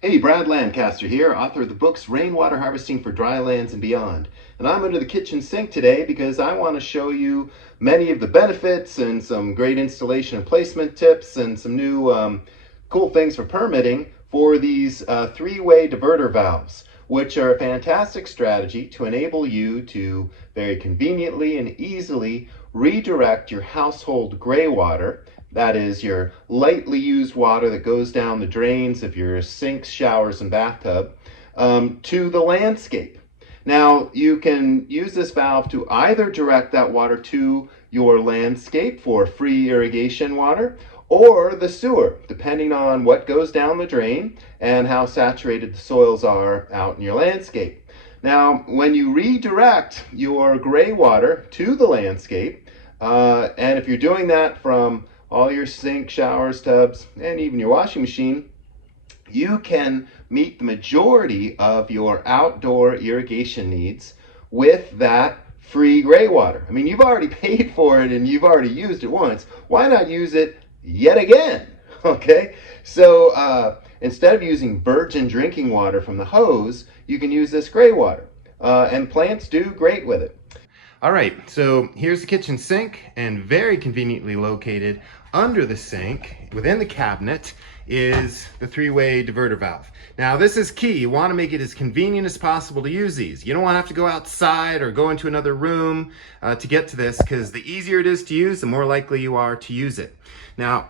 Hey, Brad Lancaster here, author of the books Rainwater Harvesting for Dry Lands and Beyond. And I'm under the kitchen sink today because I want to show you many of the benefits and some great installation and placement tips and some new cool things for permitting for these three-way diverter valves, which are a fantastic strategy to enable you to very conveniently and easily redirect your household gray water, that is your lightly used water that goes down the drains of your sinks, showers, and bathtub, to the landscape. Now, you can use this valve to either direct that water to your landscape for free irrigation water or the sewer, depending on what goes down the drain and how saturated the soils are out in your landscape. Now, when you redirect your gray water to the landscape, and if you're doing that from all your sink, showers, tubs, and even your washing machine, you can meet the majority of your outdoor irrigation needs with that free gray water. I mean, you've already paid for it and you've already used it once. Why not use it yet again? Okay, so instead of using virgin drinking water from the hose, you can use this gray water, and plants do great with it. All right, so here's the kitchen sink, and very conveniently located under the sink, within the cabinet, is the three-way diverter valve. Now this is key. You want to make it as convenient as possible to use these. You don't want to have to go outside or go into another room to get to this, because the easier it is to use, the more likely you are to use it. Now,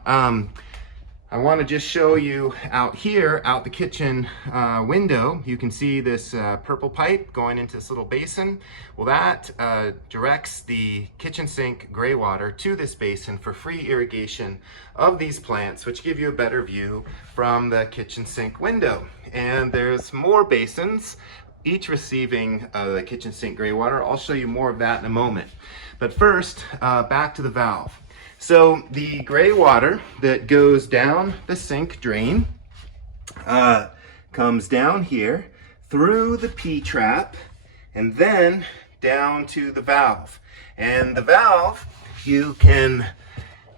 I want to just show you out here, out the kitchen window, you can see this purple pipe going into this little basin. Well, that directs the kitchen sink gray water to this basin for free irrigation of these plants, which give you a better view from the kitchen sink window. And there's more basins, each receiving the kitchen sink gray water. I'll show you more of that in a moment. But first, back to the valve. So the gray water that goes down the sink drain comes down here through the P-trap and then down to the valve. And the valve, you can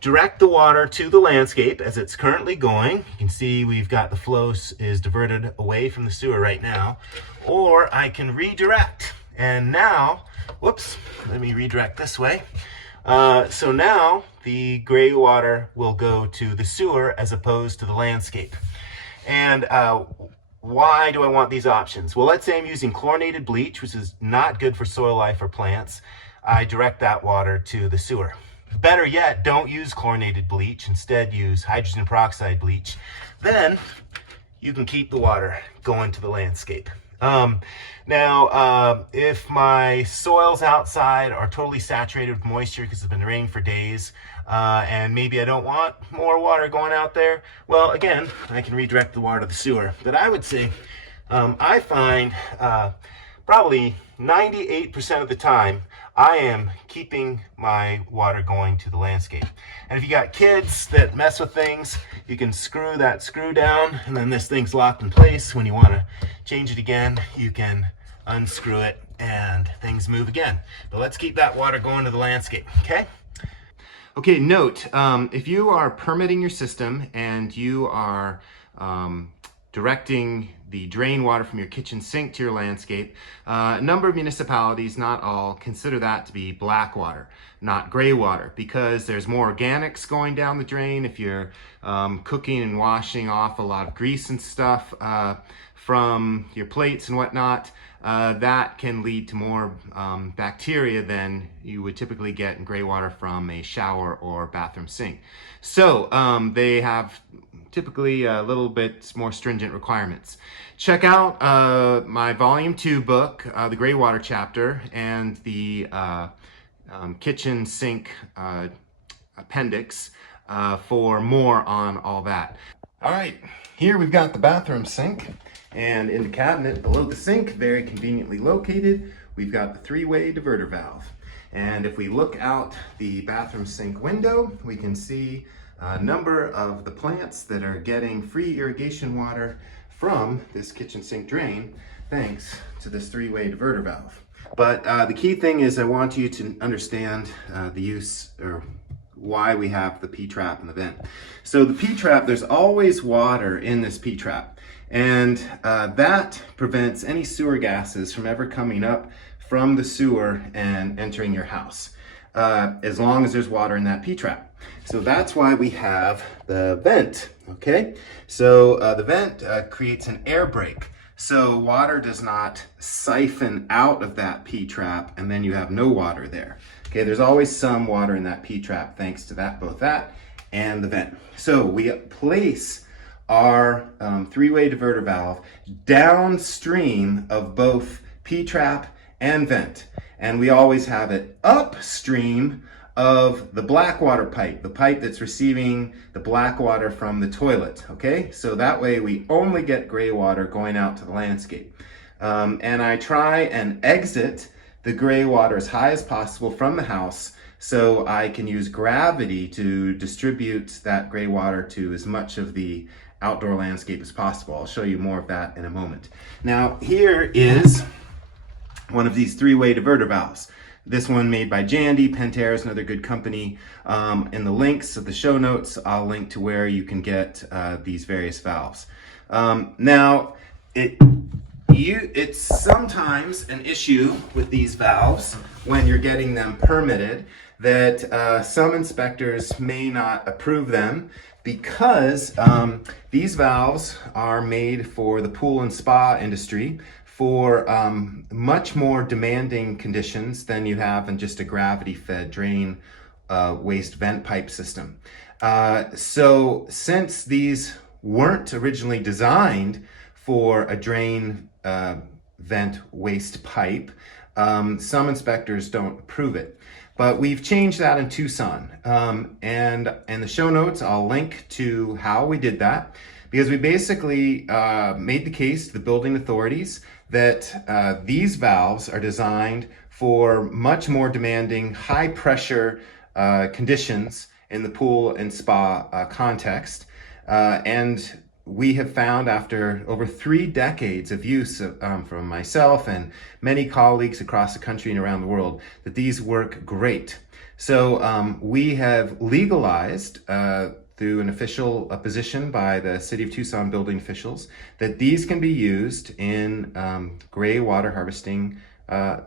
direct the water to the landscape as it's currently going. You can see we've got the flow is diverted away from the sewer right now. Or I can redirect. And now, whoops, let me redirect this way. So now the gray water will go to the sewer as opposed to the landscape. And why do I want these options? Well, let's say I'm using chlorinated bleach, which is not good for soil life or plants. I direct that water to the sewer. Better yet, don't use chlorinated bleach. Instead, use hydrogen peroxide bleach. Then you can keep the water going to the landscape. Now, if my soils outside are totally saturated with moisture because it's been raining for days, and maybe I don't want more water going out there, well, again, I can redirect the water to the sewer. But I would say, I find probably 98% of the time, I am keeping my water going to the landscape. And if you got kids that mess with things, you can screw that screw down, and then this thing's locked in place. When you want to change it again, you can unscrew it and things move again. But let's keep that water going to the landscape, okay? Okay, note, if you are permitting your system and you are directing the drain water from your kitchen sink to your landscape, a number of municipalities, not all, consider that to be black water, not gray water, because there's more organics going down the drain. If you're cooking and washing off a lot of grease and stuff from your plates and whatnot, that can lead to more bacteria than you would typically get in gray water from a shower or bathroom sink. So they have typically a little bit more stringent requirements. Check out my volume 2 book, the Greywater chapter, and the kitchen sink appendix for more on all that. All right, here we've got the bathroom sink, and in the cabinet below the sink, very conveniently located, we've got the three-way diverter valve. And if we look out the bathroom sink window, we can see a number of the plants that are getting free irrigation water from this kitchen sink drain thanks to this three-way diverter valve. But the key thing is I want you to understand the use or why we have the P-trap and the vent. So the P-trap, there's always water in this P-trap, and that prevents any sewer gases from ever coming up from the sewer and entering your house, as long as there's water in that P-trap. So that's why we have the vent, okay? So the vent creates an air brake. So water does not siphon out of that P-trap and then you have no water there. Okay, there's always some water in that P-trap thanks to that, both that and the vent. So we place our three-way diverter valve downstream of both P-trap and vent. And we always have it upstream of the black water pipe, the pipe that's receiving the black water from the toilet, okay? So that way we only get gray water going out to the landscape. And I try and exit the gray water as high as possible from the house so I can use gravity to distribute that gray water to as much of the outdoor landscape as possible. I'll show you more of that in a moment. Now here is one of these three-way diverter valves. This one made by Jandy. Pentair is another good company. In the links of the show notes, I'll link to where you can get these various valves. Now, it's sometimes an issue with these valves when you're getting them permitted that some inspectors may not approve them because these valves are made for the pool and spa industry for much more demanding conditions than you have in just a gravity-fed drain waste vent pipe system. So since these weren't originally designed for a drain vent waste pipe, some inspectors don't approve it. But we've changed that in Tucson. And in the show notes, I'll link to how we did that, because we basically made the case to the building authorities that these valves are designed for much more demanding, high pressure conditions in the pool and spa context. And we have found after over 3 decades of use from myself and many colleagues across the country and around the world that these work great. So we have legalized through an official position by the City of Tucson building officials that these can be used in Greywater-harvesting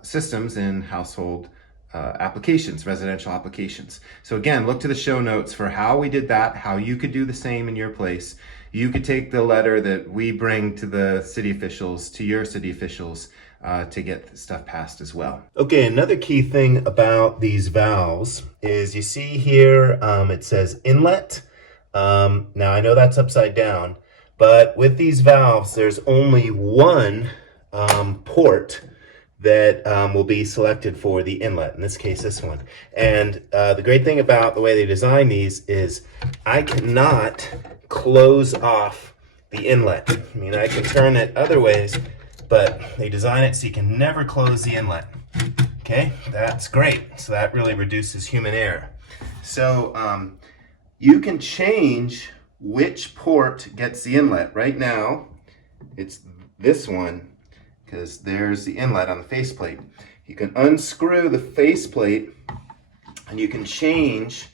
systems in household applications, residential applications. So again, look to the show notes for how we did that, how you could do the same in your place. You could take the letter that we bring to the city officials, to your city officials, to get stuff passed as well. Okay, another key thing about these valves is you see here it says inlet. Now I know that's upside down, but with these valves there's only one port that will be selected for the inlet, in this case this one. And the great thing about the way they design these is I cannot close off the inlet. I mean, I can turn it other ways, but they design it so you can never close the inlet. Okay, that's great. So that really reduces human error. So you can change which port gets the inlet. Right now, it's this one, because there's the inlet on the faceplate. You can unscrew the faceplate and you can change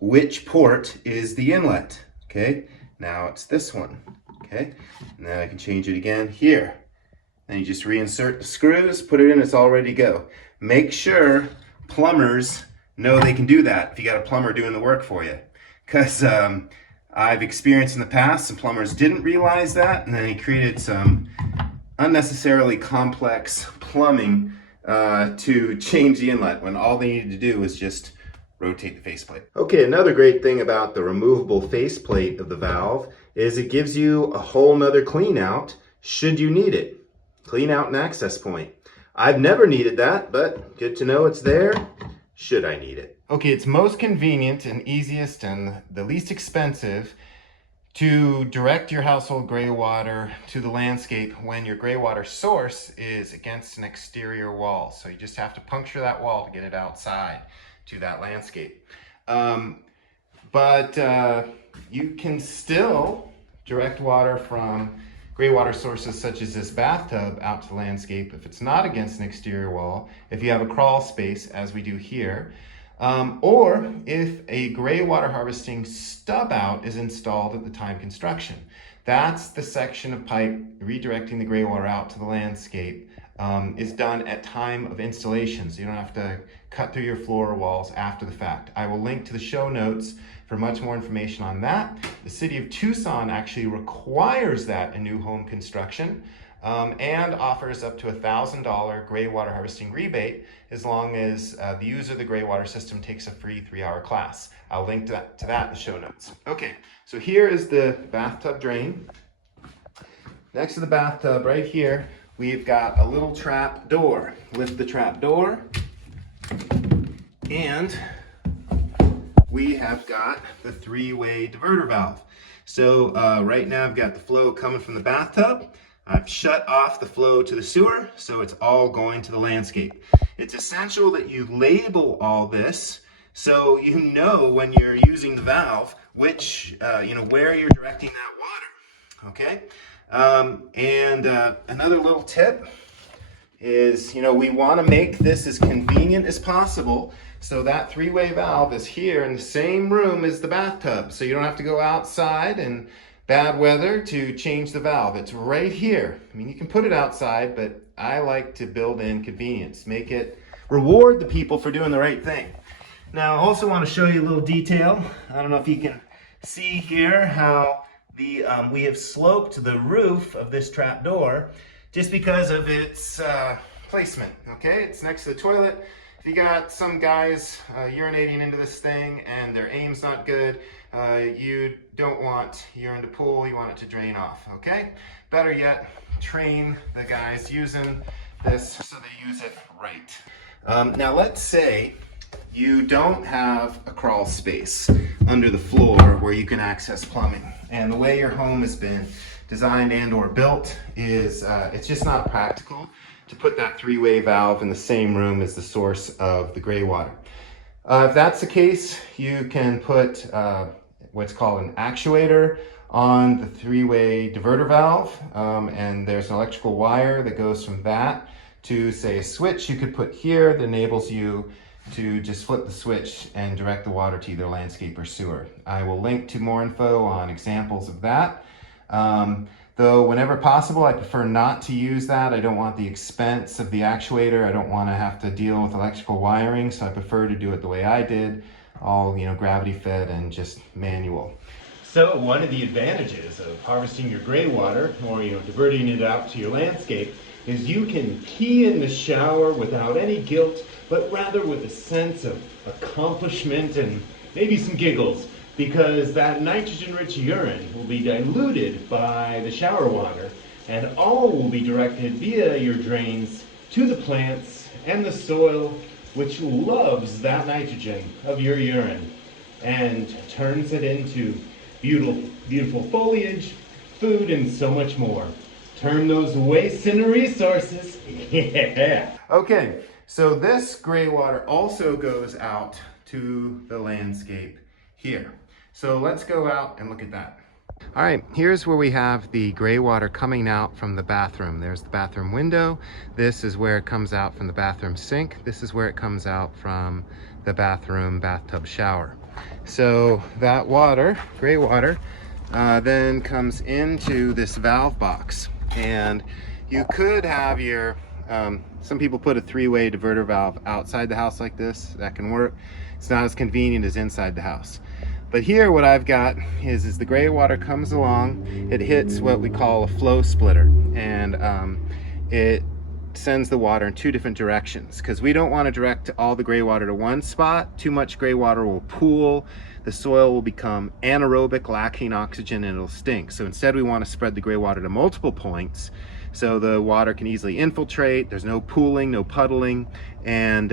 which port is the inlet. Okay, now it's this one. Okay, and then I can change it again here. Then you just reinsert the screws, put it in, it's all ready to go. Make sure plumbers know they can do that if you got a plumber doing the work for you. Because I've experienced in the past some plumbers didn't realize that, and then he created some unnecessarily complex plumbing to change the inlet when all they needed to do was just rotate the faceplate. Okay, another great thing about the removable faceplate of the valve is it gives you a whole nother clean out should you need it. Clean out and access point. I've never needed that, but good to know it's there should I need it. Okay, it's most convenient and easiest and the least expensive to direct your household gray water to the landscape when your gray water source is against an exterior wall. So you just have to puncture that wall to get it outside to that landscape. But you can still direct water from gray water sources such as this bathtub out to the landscape if it's not against an exterior wall, if you have a crawl space as we do here. or if a gray water harvesting stub out is installed at the time construction. That's the section of pipe redirecting the gray water out to the landscape is done at time of installation, so you don't have to cut through your floor or walls after the fact. I will link to the show notes for much more information on that. The city of Tucson actually requires that in new home construction and offers up to $1,000 gray water harvesting rebate as long as the user of the gray water system takes a free 3-hour class. I'll link to that in the show notes. Okay, so here is the bathtub drain. Next to the bathtub right here, we've got a little trap door. Lift the trap door, and we have got the 3-way diverter valve. So right now I've got the flow coming from the bathtub. I've shut off the flow to the sewer, so it's all going to the landscape. It's essential that you label all this so you know when you're using the valve which, where you're directing that water, okay? Another little tip is, we want to make this as convenient as possible. So that 3-way valve is here in the same room as the bathtub. So you don't have to go outside in bad weather to change the valve. It's right here. I mean, you can put it outside, but I like to build in convenience, reward the people for doing the right thing. Now, I also want to show you a little detail. I don't know if you can see here how we have sloped the roof of this trap door just because of its placement, okay? It's next to the toilet. If you got some guys urinating into this thing and their aim's not good, you don't want urine to pool, you want it to drain off, okay? Better yet, train the guys using this so they use it right. Now let's say you don't have a crawl space under the floor where you can access plumbing. And the way your home has been designed and or built is it's just not practical to put that 3-way valve in the same room as the source of the gray water. If that's the case, you can put what's called an actuator on the 3-way diverter valve, and there's an electrical wire that goes from that to, say, a switch you could put here that enables you to just flip the switch and direct the water to either landscape or sewer. I will link to more info on examples of that. Though whenever possible, I prefer not to use that. I don't want the expense of the actuator. I don't want to have to deal with electrical wiring, so I prefer to do it the way I did, all gravity fed and just manual. So one of the advantages of harvesting your gray water, or diverting it out to your landscape, is you can pee in the shower without any guilt, but rather with a sense of accomplishment and maybe some giggles, because that nitrogen-rich urine will be diluted by the shower water, and all will be directed via your drains to the plants and the soil, which loves that nitrogen of your urine and turns it into beautiful foliage, food, and so much more. Turn those wastes into resources. Yeah. Okay, so this gray water also goes out to the landscape here. So let's go out and look at that. All right, here's where we have the gray water coming out from the bathroom. There's the bathroom window. This is where it comes out from the bathroom sink. This is where it comes out from the bathtub shower. So that water, gray water, then comes into this valve box. And you could have your, some people put a 3-way diverter valve outside the house like this. That can work. It's not as convenient as inside the house. But here what I've got is as the gray water comes along, it hits what we call a flow splitter, and it sends the water in 2 different directions, because we don't want to direct all the gray water to one spot. Too much gray water will pool, the soil will become anaerobic, lacking oxygen, and it'll stink. So instead we want to spread the gray water to multiple points so the water can easily infiltrate, there's no pooling, no puddling, and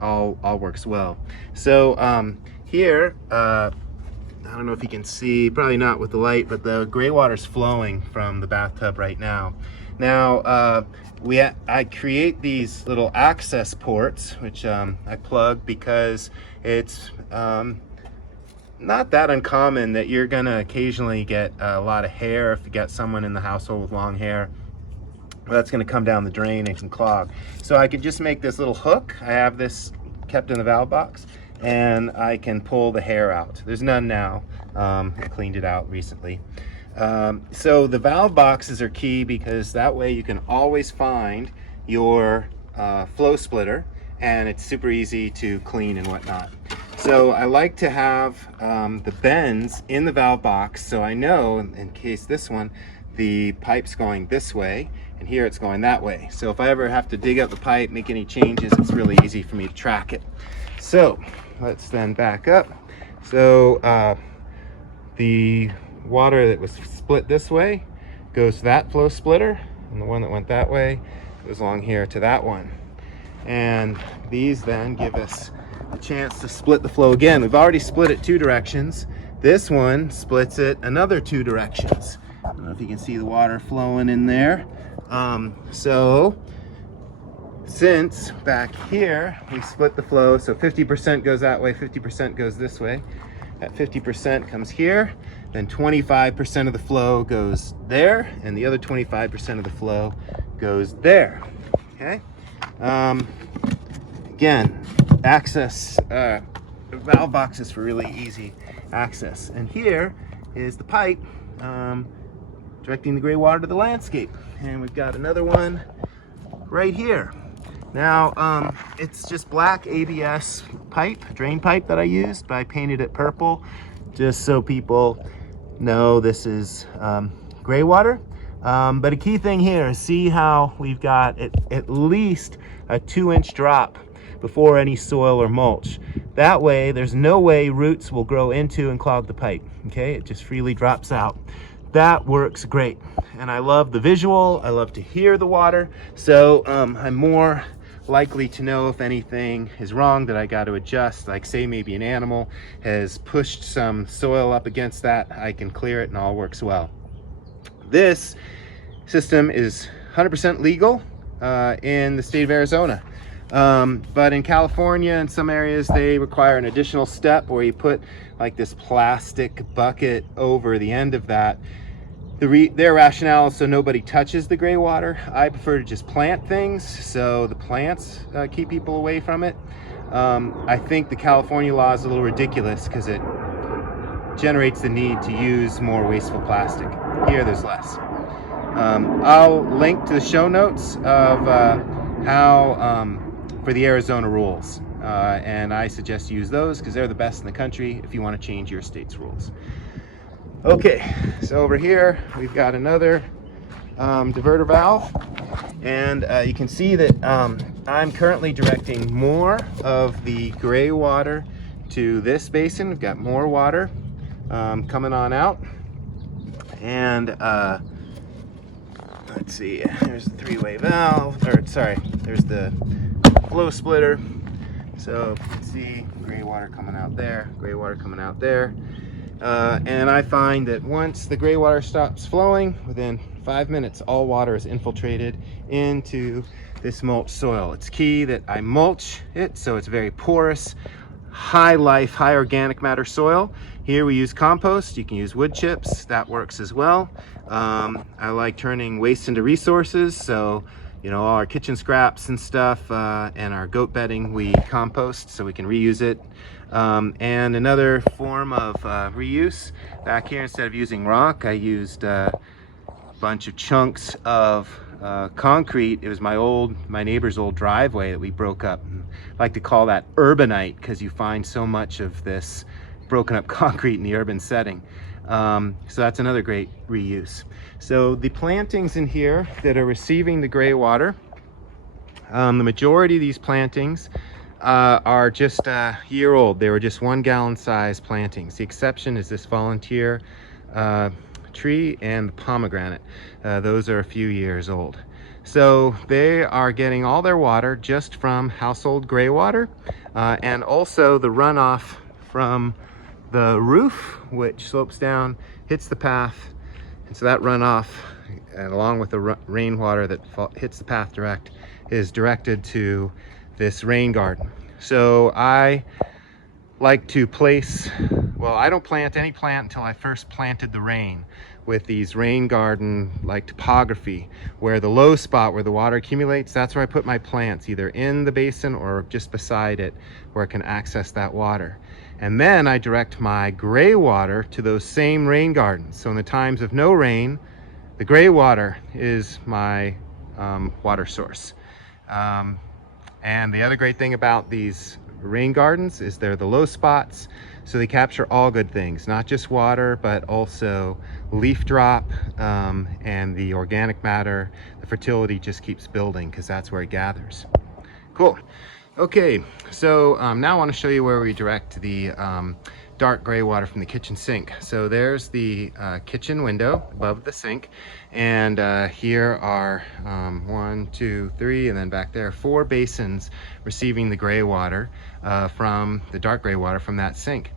all works well. So here, I don't know if you can see, probably not with the light, but the gray water's flowing from the bathtub right now. Now, I create these little access ports, which I plug because it's not that uncommon that you're gonna occasionally get a lot of hair. If you got someone in the household with long hair, well, that's gonna come down the drain and can clog. So I could just make this little hook. I have this kept in the valve box, and I can pull the hair out. There's none now. I cleaned it out recently. So the valve boxes are key because that way you can always find your flow splitter, and it's super easy to clean and whatnot. So I like to have the bends in the valve box, so I know in case this one, the pipe's going this way and here it's going that way. So if I ever have to dig up the pipe, make any changes, it's really easy for me to track it. So let's then back up. So the water that was split this way goes to that flow splitter, and the one that went that way goes along here to that one. And these then give us a chance to split the flow again. We've already split it 2 directions. This one splits it another 2 directions. I don't know if you can see the water flowing in there. So since back here we split the flow, so 50% goes that way, 50% goes this way. That 50% comes here, then 25% of the flow goes there, and the other 25% of the flow goes there. Okay. Again, access, valve boxes for really easy access. And here is the pipe directing the gray water to the landscape. And we've got another one right here. Now, it's just black ABS pipe, drain pipe that I used, but I painted it purple just so people know this is gray water. But a key thing here is see how we've got at least a 2-inch drop before any soil or mulch. That way, there's no way roots will grow into and clog the pipe, okay? It just freely drops out. That works great. And I love the visual, I love to hear the water, so I'm more likely to know if anything is wrong that I got to adjust. Like say maybe an animal has pushed some soil up against that, I can clear it and all works well. This system is 100% legal in the state of Arizona. But in California and some areas they require an additional step where you put like this plastic bucket over the end of that. Their rationale is so nobody touches the gray water. I prefer to just plant things so the plants keep people away from it. I think the California law is a little ridiculous because it generates the need to use more wasteful plastic. Here there's less. I'll link to the show notes of how for the Arizona rules, and I suggest you use those because they're the best in the country if you want to change your state's rules. Okay, so over here we've got another diverter valve, and you can see that I'm currently directing more of the gray water to this basin. We've got more water coming on out, and let's see, there's the 3-way valve, or sorry, there's the flow splitter. So you can see gray water coming out there, gray water coming out there. And I find that once the gray water stops flowing, within 5 minutes, all water is infiltrated into this mulch soil. It's key that I mulch it so it's very porous, high life, high organic matter soil. Here we use compost. You can use wood chips, that works as well. I like turning waste into resources, so you know, all our kitchen scraps and stuff and our goat bedding we compost so we can reuse it. And another form of reuse, back here instead of using rock, I used a bunch of chunks of concrete. It was my neighbor's old driveway that we broke up. I like to call that urbanite because you find so much of this broken up concrete in the urban setting. So that's another great reuse. So the plantings in here that are receiving the gray water, the majority of these plantings are just a year old. They were just 1 gallon size plantings. The exception is this volunteer tree and the pomegranate. Those are a few years old. So they are getting all their water just from household gray water, and also the runoff from the roof, which slopes down, hits the path, and so that runoff, and along with the rainwater that hits the path direct, is directed to this rain garden. So I like to place, well, I don't plant any plant until I first planted the rain, with these rain garden like topography, where the low spot where the water accumulates, that's where I put my plants, either in the basin or just beside it where it can access that water. And then I direct my gray water to those same rain gardens. So in the times of no rain, the gray water is my water source. And the other great thing about these rain gardens is they're the low spots, so they capture all good things, not just water, but also leaf drop and the organic matter. The fertility just keeps building because that's where it gathers. Cool. Okay, so now I want to show you where we direct the dark gray water from the kitchen sink. So there's the kitchen window above the sink, and here are 1, 2, 3, and then back there 4 basins receiving the gray water from the dark gray water from that sink.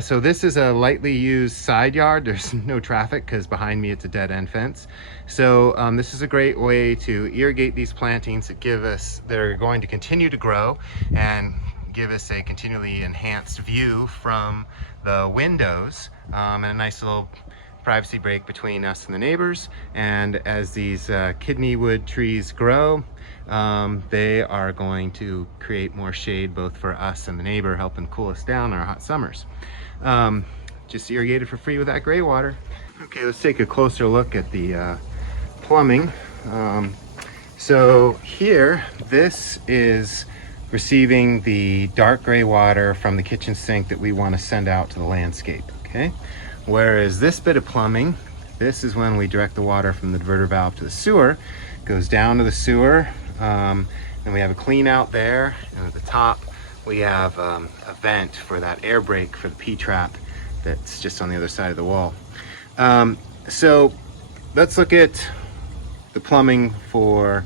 So this is a lightly used side yard. There's no traffic because behind me it's a dead-end fence. So this is a great way to irrigate these plantings that are going to continue to grow and give us a continually enhanced view from the windows, and a nice little privacy break between us and the neighbors. And as these kidney wood trees grow, they are going to create more shade both for us and the neighbor, helping cool us down in our hot summers. Just irrigated for free with that gray water. Okay, let's take a closer look at the plumbing. So here, this is receiving the dark gray water from the kitchen sink that we want to send out to the landscape, okay? Whereas this bit of plumbing, this is when we direct the water from the diverter valve to the sewer. It goes down to the sewer, and we have a clean out there, and at the top we have a vent for that air brake for the P-trap that's just on the other side of the wall. So let's look at the plumbing for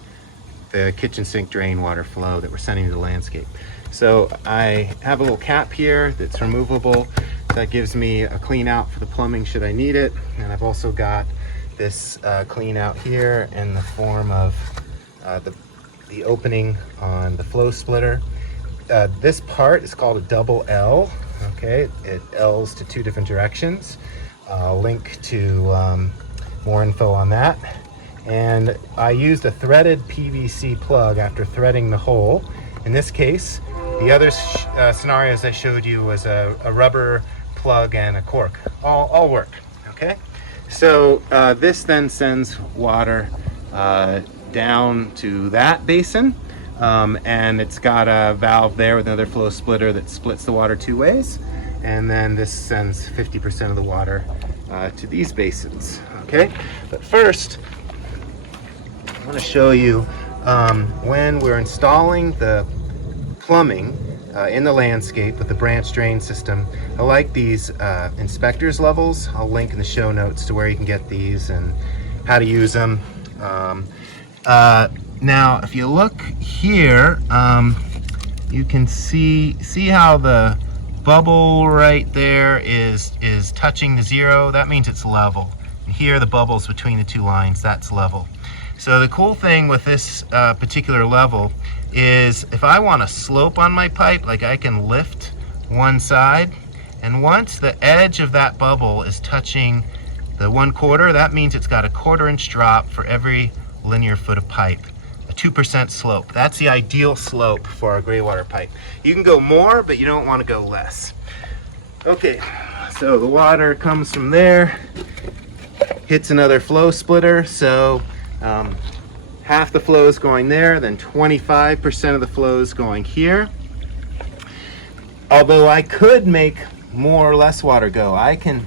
the kitchen sink drain water flow that we're sending to the landscape. So I have a little cap here that's removable. That gives me a clean out for the plumbing should I need it. And I've also got this clean out here in the form of the opening on the flow splitter. This part is called a double L, okay? It L's to 2 different directions. I'll link to more info on that. And I used a threaded PVC plug after threading the hole. In this case, the other scenarios I showed you was a rubber plug and a cork. All work, okay? So this then sends water down to that basin, and it's got a valve there with another flow splitter that splits the water 2 ways. And then this sends 50% of the water to these basins, okay? But first, I want to show you when we're installing the plumbing in the landscape with the branch drain system. I like these inspectors levels. I'll link in the show notes to where you can get these and how to use them. Now, if you look here, you can see how the bubble right there is touching the 0. That means it's level. And here, the bubbles between the 2 lines, that's level. So the cool thing with this particular level is if I want to slope on my pipe, like I can lift one side, and once the edge of that bubble is touching the 1/4, that means it's got a 1/4 inch drop for every linear foot of pipe, a 2% slope. That's the ideal slope for our gray water pipe. You can go more, but you don't want to go less. Okay, so the water comes from there, hits another flow splitter, so half the flow is going there, then 25% of the flow is going here. Although I could make more or less water go. I can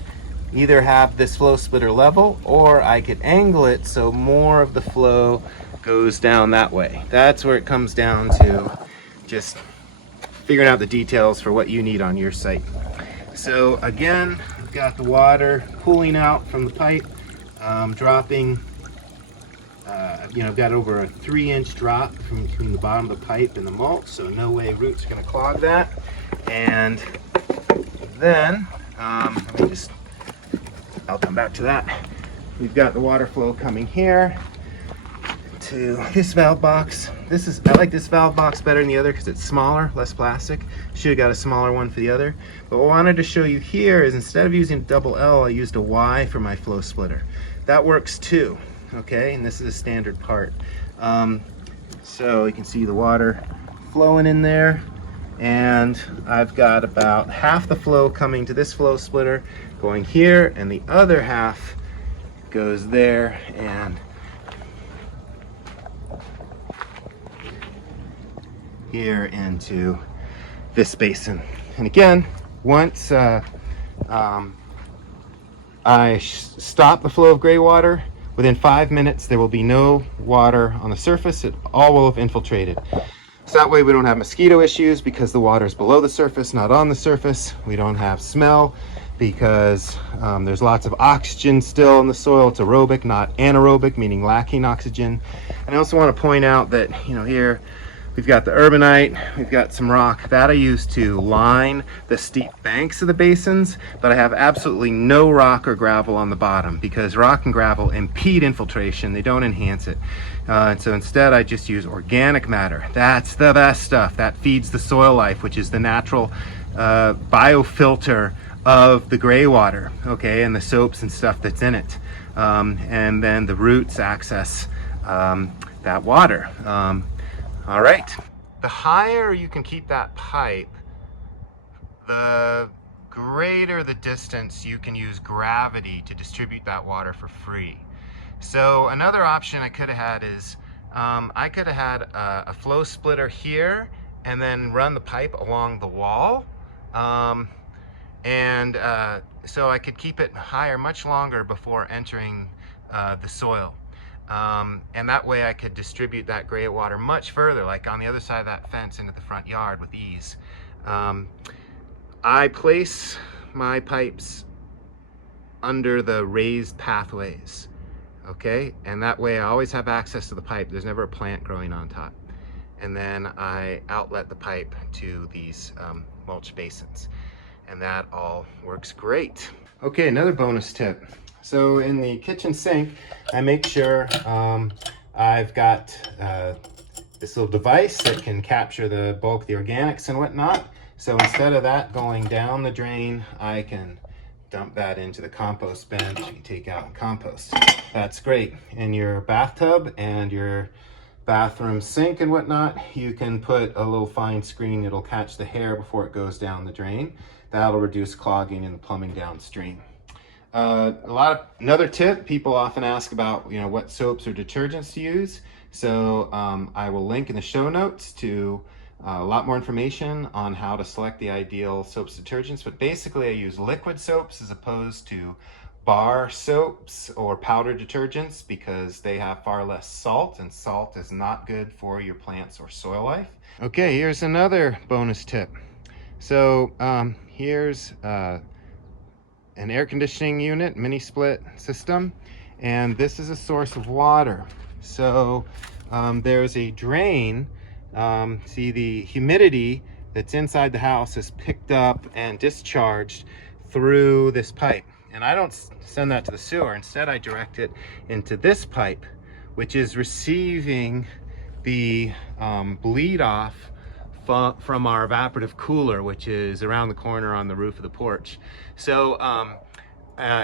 either have this flow splitter level, or I could angle it so more of the flow goes down that way. That's where it comes down to just figuring out the details for what you need on your site. So again, I've got the water pooling out from the pipe, dropping. I've got over a 3-inch drop from between the bottom of the pipe and the mulch, so no way roots are going to clog that. And then, I'll come back to that. We've got the water flow coming here into this valve box. I like this valve box better than the other because it's smaller, less plastic. Should have got a smaller one for the other. But what I wanted to show you here is instead of using double L, I used a Y for my flow splitter. That works too, okay? And this is a standard part. So you can see the water flowing in there. And I've got about half the flow coming to this flow splitter, going here, and the other half goes there and here into this basin. And again, once I stop the flow of gray water, within 5 minutes there will be no water on the surface. It all will have infiltrated. So that way we don't have mosquito issues because the water is below the surface, not on the surface. We don't have smell because there's lots of oxygen still in the soil. It's aerobic, not anaerobic, meaning lacking oxygen. And I also want to point out that, here we've got the urbanite, we've got some rock that I use to line the steep banks of the basins, but I have absolutely no rock or gravel on the bottom because rock and gravel impede infiltration, they don't enhance it. And so instead I just use organic matter. That's the best stuff. That feeds the soil life, which is the natural biofilter of the gray water, okay, and the soaps and stuff that's in it. And then the roots access that water. All right, the higher you can keep that pipe, the greater the distance you can use gravity to distribute that water for free. So another option I could have had is I could have had a flow splitter here and then run the pipe along the wall. So I could keep it higher much longer before entering the soil. And that way I could distribute that gray water much further, like on the other side of that fence into the front yard with ease. I place my pipes under the raised pathways, okay? And that way I always have access to the pipe. There's never a plant growing on top. And then I outlet the pipe to these mulch basins. And that all works great. Okay, another bonus tip. So in the kitchen sink, I make sure I've got this little device that can capture the bulk of the organics and whatnot. So instead of that going down the drain, I can dump that into the compost bin that you can take out and compost. That's great. In your bathtub and your bathroom sink and whatnot, you can put a little fine screen that'll catch the hair before it goes down the drain. That'll reduce clogging in the plumbing downstream. Another tip, people often ask about, what soaps or detergents to use. So I will link in the show notes to a lot more information on how to select the ideal soaps, detergents. But basically I use liquid soaps as opposed to bar soaps or powder detergents because they have far less salt, and salt is not good for your plants or soil life. Okay, here's another bonus tip. So here's an air conditioning unit, mini split system, and this is a source of water. So there's a drain. See, the humidity that's inside the house is picked up and discharged through this pipe. And I don't send that to the sewer. Instead, I direct it into this pipe, which is receiving the bleed off from our evaporative cooler, which is around the corner on the roof of the porch. So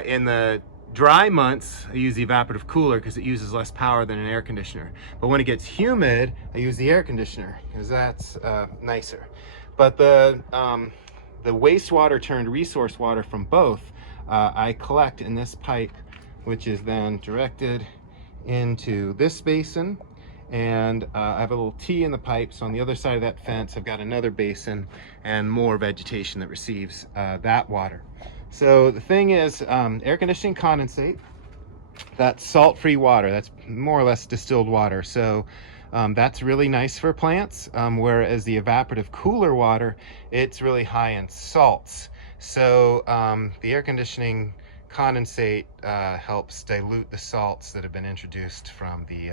in the dry months, I use the evaporative cooler because it uses less power than an air conditioner. But when it gets humid, I use the air conditioner because that's nicer. But the wastewater turned resource water from both, I collect in this pipe, which is then directed into this basin. And I have a little T in the pipe, so on the other side of that fence I've got another basin and more vegetation that receives that water. So the thing is, air conditioning condensate, that's salt-free water, that's more or less distilled water, so that's really nice for plants, whereas the evaporative cooler water, it's really high in salts. So the air conditioning condensate helps dilute the salts that have been introduced from the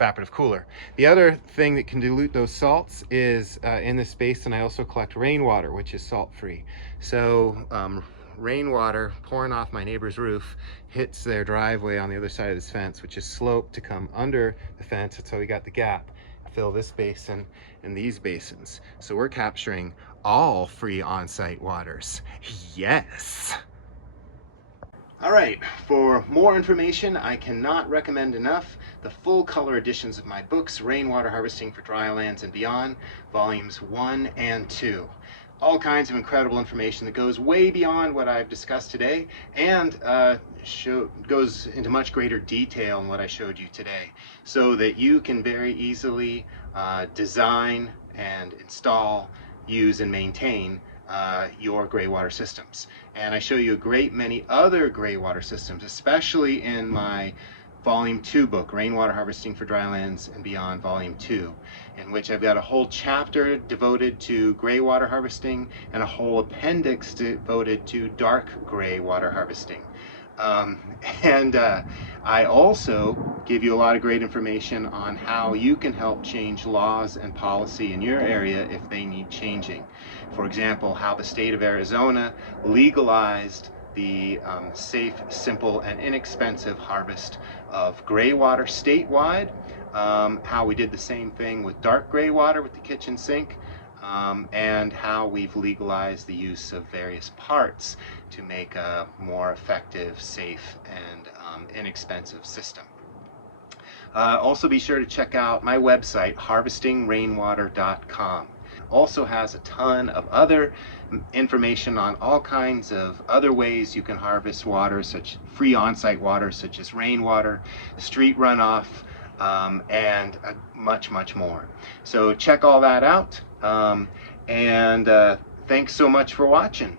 evaporative cooler. The other thing that can dilute those salts is in this basin I also collect rainwater, which is salt-free. So rainwater pouring off my neighbor's roof hits their driveway on the other side of this fence, which is sloped to come under the fence. That's how we got the gap. Fill this basin and these basins. So we're capturing all free on-site waters. Yes! All right, for more information, I cannot recommend enough the full color editions of my books, Rainwater Harvesting for Drylands and Beyond, volumes 1 and 2. All kinds of incredible information that goes way beyond what I've discussed today and goes into much greater detail in what I showed you today, so that you can very easily design and install, use, and maintain your graywater systems. And I show you a great many other graywater systems, especially in my Volume 2 book, Rainwater Harvesting for Drylands and Beyond, Volume 2, in which I've got a whole chapter devoted to graywater harvesting and a whole appendix devoted to dark graywater harvesting. I also give you a lot of great information on how you can help change laws and policy in your area if they need changing. For example, how the state of Arizona legalized the safe, simple, and inexpensive harvest of graywater statewide, how we did the same thing with dark graywater with the kitchen sink, and how we've legalized the use of various parts to make a more effective, safe, and inexpensive system. Also be sure to check out my website, harvestingrainwater.com. Also has a ton of other information on all kinds of other ways you can harvest water, such free on-site water, such as rainwater, street runoff, and much, much more. So check all that out, and thanks so much for watching.